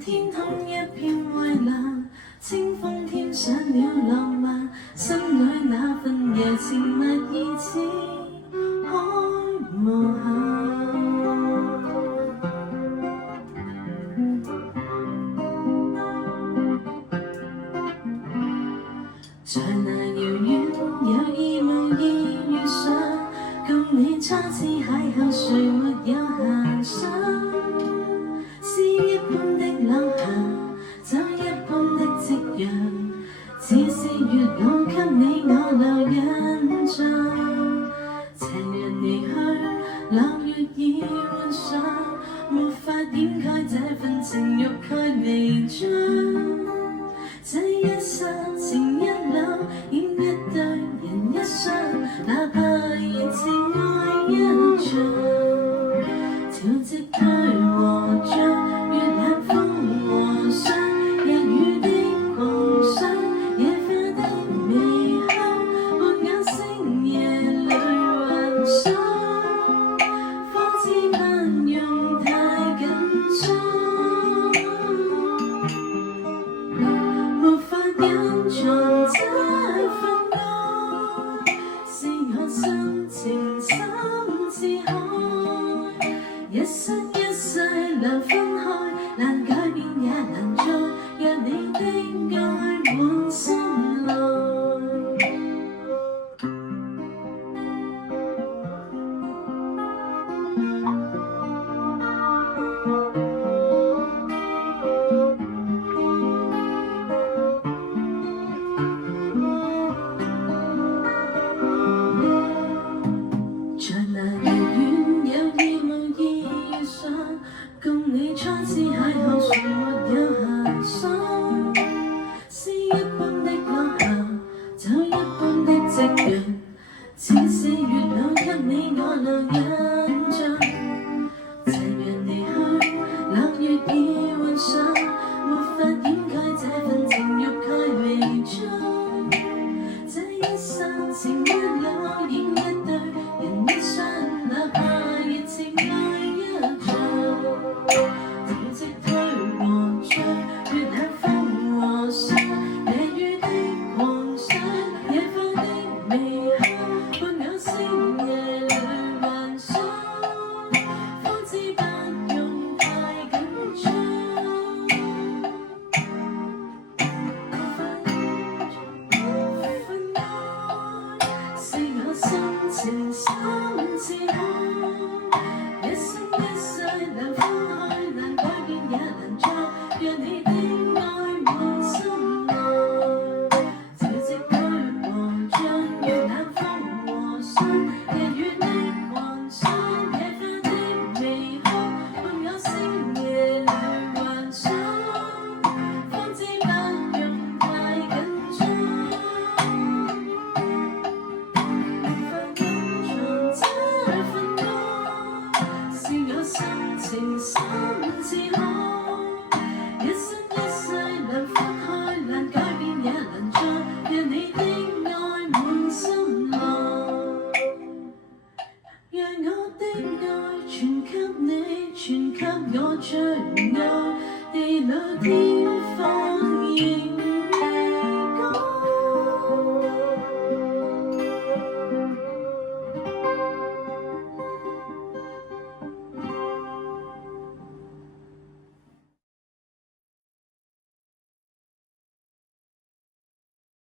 天空一片蔚藍，清風添上了浪漫，心裏那份夜情蜜意似海無限。在那遙遠有意無意遇上，共你初次邂逅，誰沒有遐想？詩一般的留下，酒一般的夕陽，似是月老給你我留印象。情人離去，冷月已換上，沒法掩蓋這份情慾蓋彌彰。這一剎情一縷，演一對人一雙，哪怕熱情愛一場。調夕對和着，月亮風和霜，夜雨的狂想，野花的微香，沒有星夜裏幻想，方知不用太緊張。沒法隱藏這份愛，是我心情深似海。一生一世難分開，難改變也難再讓你的愛滿心來。共你初次邂逅，誰沒有遐想？詩一般的落霞，酒一般的夕陽，似是月老給你我留印象。情人離去，冷月已換上，沒法掩蓋這份情慾蓋彌彰。這一剎情一縷，演一對人一雙，哪怕熱情愛一場。調夕退和着，月亮風和霜，夜雨的狂想，野花的微香，沒有星夜裏幻想，方知不用太緊張。分開是我心情深似海，一生一世難分開，難改變也難再讓你的愛滿心來。調夕退和着，月冷風和霜，夜雨的狂想，野花的微香，沒有星夜裏幻想，方知不用太緊張。這份愛是我心情深似海，一生一世難分開，難改變也難再讓你的愛滿心來。讓我的愛傳給你，傳給我最愛，地老天荒。